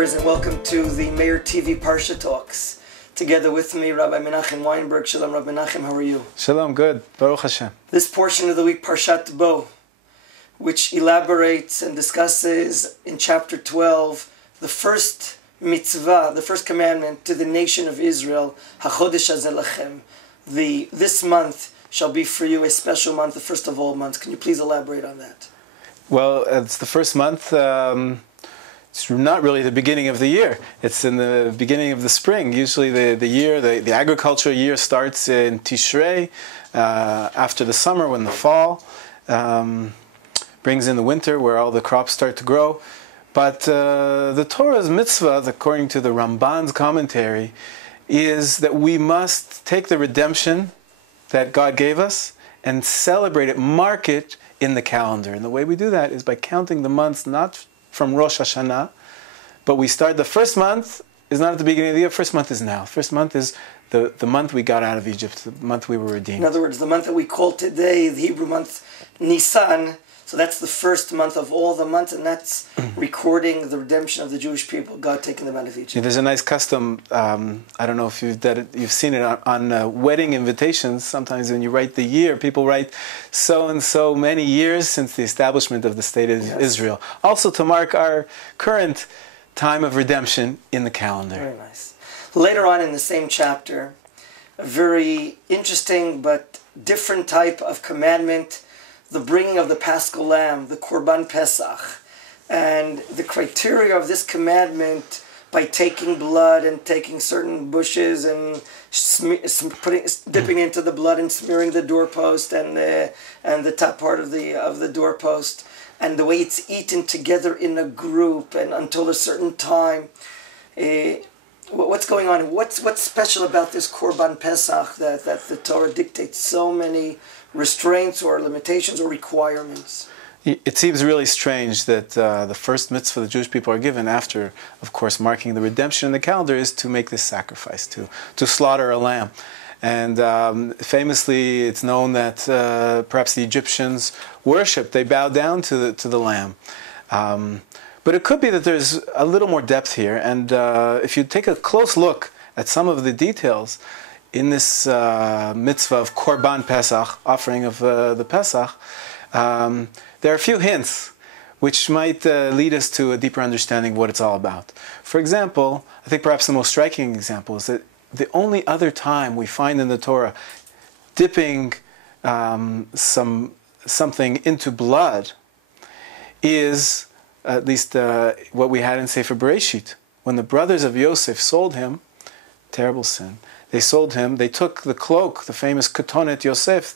viewers, and welcome to the Meir TV Parsha Talks. Together with me, Rabbi Menachem Weinberg. Shalom, Rabbi Menachem, how are you? Shalom, good. Baruch Hashem. This portion of the week, Parshat Bo, which elaborates and discusses in chapter 12 the first mitzvah, the first commandment to the nation of Israel, HaChodesh Hazeh Lachem. This month shall be for you a special month, the first of all months. Can you please elaborate on that? Well, it's the first month. It's not really the beginning of the year. It's in the beginning of the spring. Usually the agricultural year starts in Tishrei, after the summer, when the fall brings in the winter, where all the crops start to grow. But the Torah's mitzvah, according to the Ramban's commentary, is that we must take the redemption that God gave us and celebrate it, mark it in the calendar. And the way we do that is by counting the months, not from Rosh Hashanah, but we start the first month is not at the beginning of the year. First month is now. First month is the month we got out of Egypt, the month we were redeemed. In other words, the month that we call today, the Hebrew month Nisan, so that's the first month of all the months, and that's recording the redemption of the Jewish people, God taking them out of Egypt. Yeah, there's a nice custom, I don't know if you've seen it on wedding invitations. Sometimes when you write the year, people write so and so many years since the establishment of the state of Israel. Also to mark our current time of redemption in the calendar. Very nice. Later on in the same chapter, a very interesting but different type of commandment, the bringing of the Paschal Lamb, the Korban Pesach, and the criteria of this commandment by taking blood and taking certain bushes and dipping into the blood and smearing the doorpost and the top part of the doorpost, and the way it's eaten together in a group and until a certain time. What's going on? What's special about this Korban Pesach that the Torah dictates so many restraints or limitations or requirements? It seems really strange that the first mitzvah the Jewish people are given after, of course, marking the redemption in the calendar is to make this sacrifice, to slaughter a lamb. And famously, it's known that perhaps the Egyptians worshipped, they bowed down to the lamb. But it could be that there's a little more depth here. And if you take a close look at some of the details in this mitzvah of Korban Pesach, offering of the Pesach, there are a few hints which might lead us to a deeper understanding of what it's all about. For example, I think perhaps the most striking example is that the only other time we find in the Torah dipping something into blood is at least what we had in Sefer Bereshit. When the brothers of Yosef sold him, terrible sin, they sold him, they took the cloak, the famous Ketonet Yosef,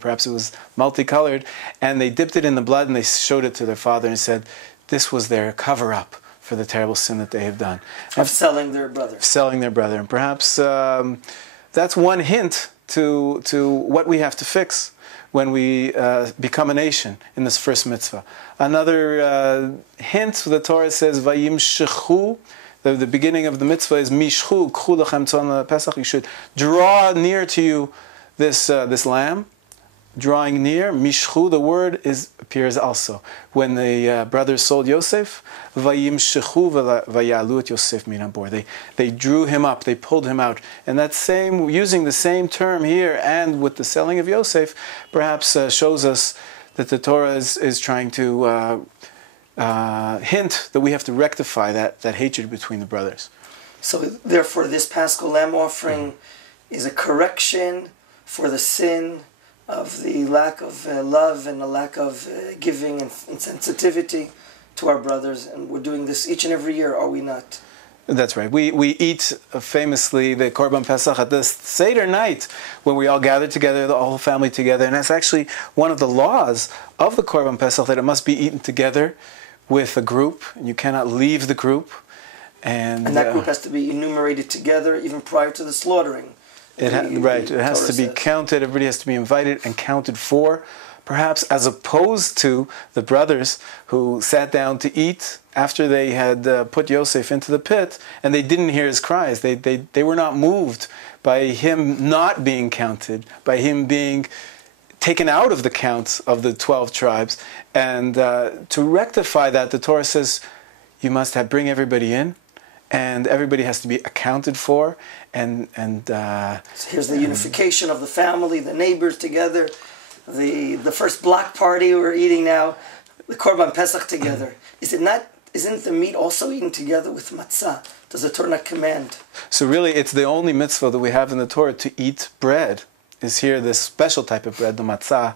perhaps it was multicolored, and they dipped it in the blood and they showed it to their father and said, this was their cover-up for the terrible sin that they have done. Of selling their brother. Selling their brother. And perhaps that's one hint to what we have to fix when we become a nation in this first mitzvah. Another hint, the Torah says, Vayim shechu. The beginning of the mitzvah is Mishchu, K'chu lachem tzon Pesach. You should draw near to you this lamb. Drawing near, Mishchu, the word appears also. When the brothers sold Yosef, Vayim shechu vayalu et Yosef min habor. They drew him up, they pulled him out. And that same, using the same term here and with the selling of Yosef, perhaps shows us that the Torah is trying to hint that we have to rectify that hatred between the brothers. So therefore this Paschal Lamb offering is a correction for the sin of the lack of love and the lack of giving and sensitivity to our brothers. And we're doing this each and every year, are we not? That's right. We eat famously the Korban Pesach at the Seder night when we all gather together, the whole family together. And that's actually one of the laws of the Korban Pesach, that it must be eaten together with a group. You cannot leave the group. And that group has to be enumerated together even prior to the slaughtering. It has to be counted. Everybody has to be invited and counted for, perhaps, as opposed to the brothers who sat down to eat after they had put Yosef into the pit, and they didn't hear his cries. They were not moved by him not being counted, by him being taken out of the counts of the 12 tribes. And to rectify that, the Torah says, you must bring everybody in, and everybody has to be accounted for, and so here's the unification of the family, the neighbors together, the first block party we're eating now, the Korban Pesach together. Isn't the meat also eaten together with matzah? Does the Torah not command? So really, it's the only mitzvah that we have in the Torah to eat bread. Is here this special type of bread, the matzah,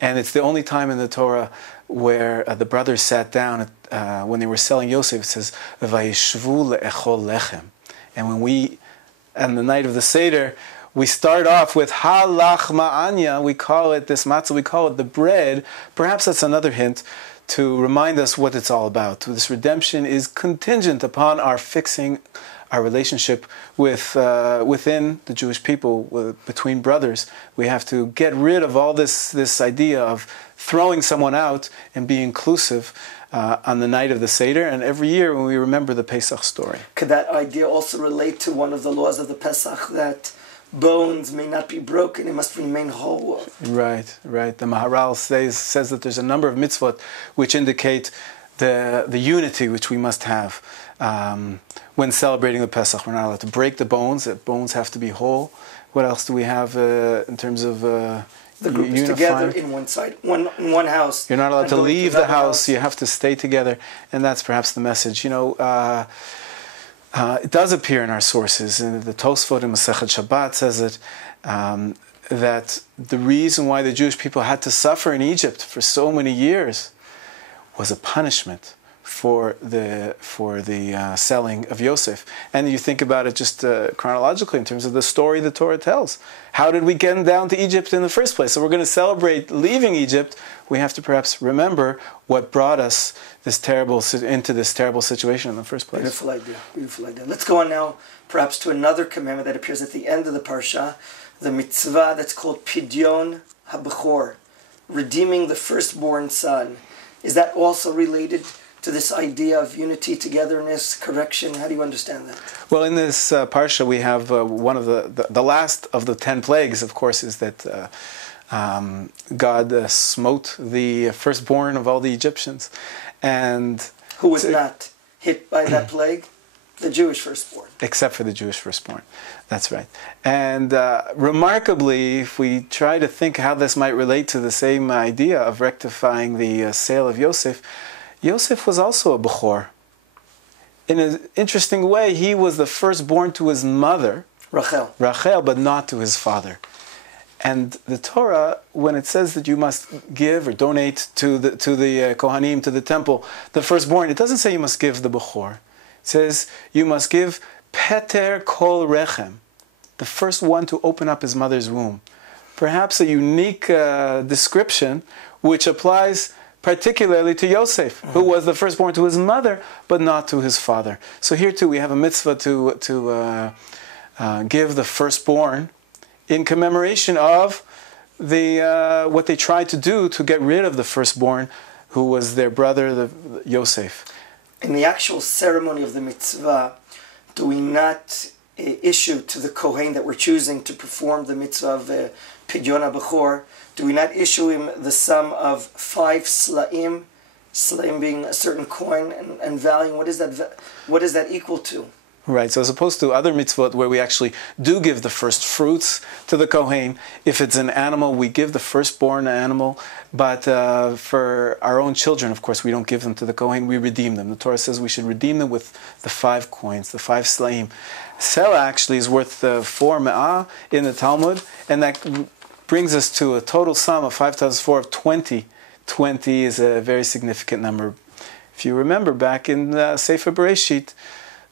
and it's the only time in the Torah where the brothers sat down when they were selling Yosef. It says, "Vayishvu le'echol lechem," and on the night of the Seder, we start off with halach ma'anya. We call it this matzah. We call it the bread. Perhaps that's another hint to remind us what it's all about. This redemption is contingent upon our fixing our relationship within the Jewish people, between brothers. We have to get rid of all this idea of throwing someone out and be inclusive on the night of the Seder, and every year when we remember the Pesach story. Could that idea also relate to one of the laws of the Pesach, that bones may not be broken, it must remain whole? Right. The Maharal says that there's a number of mitzvot which indicate the unity which we must have. When celebrating the Pesach, we're not allowed to break the bones. The bones have to be whole. What else do we have in terms of the group is together in one side, in one house. You're not allowed to leave the house. You have to stay together, and that's perhaps the message. It does appear in our sources, and the Tosfot in Masechet Shabbat says it, that the reason why the Jewish people had to suffer in Egypt for so many years was a punishment for the selling of Yosef. And you think about it just chronologically in terms of the story the Torah tells. How did we get down to Egypt in the first place? So we're going to celebrate leaving Egypt. We have to perhaps remember what brought us into this terrible situation in the first place. Beautiful idea. Let's go on now perhaps to another commandment that appears at the end of the Parsha, the mitzvah that's called Pidyon HaBechor, redeeming the firstborn son. Is that also related to this idea of unity, togetherness, correction? How do you understand that? Well, in this Parsha, we have one of the last of the 10 plagues, of course, is that God smote the firstborn of all the Egyptians. And who was not hit by that plague? The Jewish firstborn. Except for the Jewish firstborn. That's right. And remarkably, if we try to think how this might relate to the same idea of rectifying the sale of Yosef, Yosef was also a Bechor. In an interesting way, he was the firstborn to his mother, Rachel, but not to his father. And the Torah, when it says that you must give or donate to the Kohanim, to the temple, the firstborn, it doesn't say you must give the Bechor. It says you must give Peter Kol Rechem, the first one to open up his mother's womb. Perhaps a unique description which applies particularly to Yosef, who was the firstborn to his mother, but not to his father. So here too we have a mitzvah to give the firstborn in commemoration of what they tried to do to get rid of the firstborn, who was their brother, Yosef. In the actual ceremony of the mitzvah, do we not issue to the Kohen that we're choosing to perform the mitzvah of Pidyon HaBechor, do we not issue him the sum of 5 slaim, slaim being a certain coin and value? What is that equal to? Right, so as opposed to other mitzvot where we actually do give the first fruits to the Kohen, if it's an animal, we give the firstborn animal, but for our own children, of course, we don't give them to the Kohen, we redeem them. The Torah says we should redeem them with the 5 coins, the 5 slaim. Sela actually is worth 4 me'ah in the Talmud, and that brings us to a total sum of 5 times 4 of 20. 20 is a very significant number. If you remember back in Sefer Bereshit,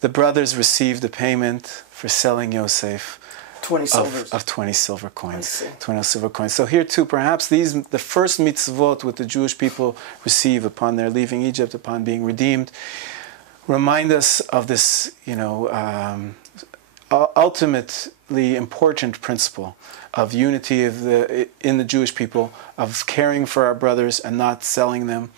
the brothers received a payment for selling Yosef 20 silvers. Of 20 silver coins. 20 silver coins. So here too, perhaps the first mitzvot which the Jewish people receive upon their leaving Egypt, upon being redeemed, remind us of this, ultimately important principle of unity in the Jewish people, of caring for our brothers and not selling them,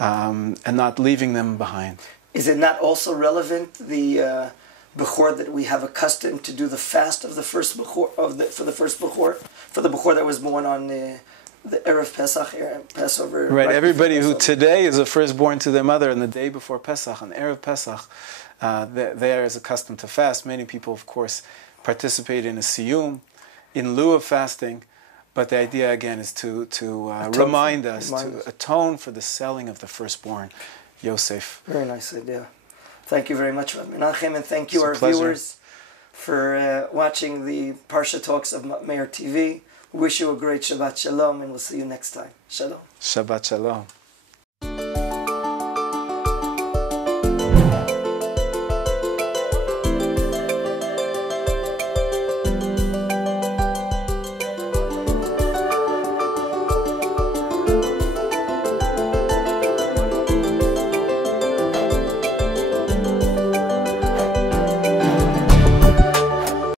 and not leaving them behind. Is it not also relevant, the Bechor, that we have accustomed to do the fast of the first Bechor, for the Bechor that was born on the Erev Pesach, Passover. Right, everybody who Passover. today is a firstborn to their mother, and the day before Pesach, on Erev Pesach, there is accustomed to fast. Many people, of course, participate in a siyum, in lieu of fasting, but the idea again is to remind us, to atone for the selling of the firstborn, Yosef. Very nice idea. Thank you very much, Menachem, and thank you, It's a our pleasure. viewers, for watching the Parsha Talks of Meir TV. We wish you a great Shabbat Shalom, and we'll see you next time. Shalom. Shabbat Shalom.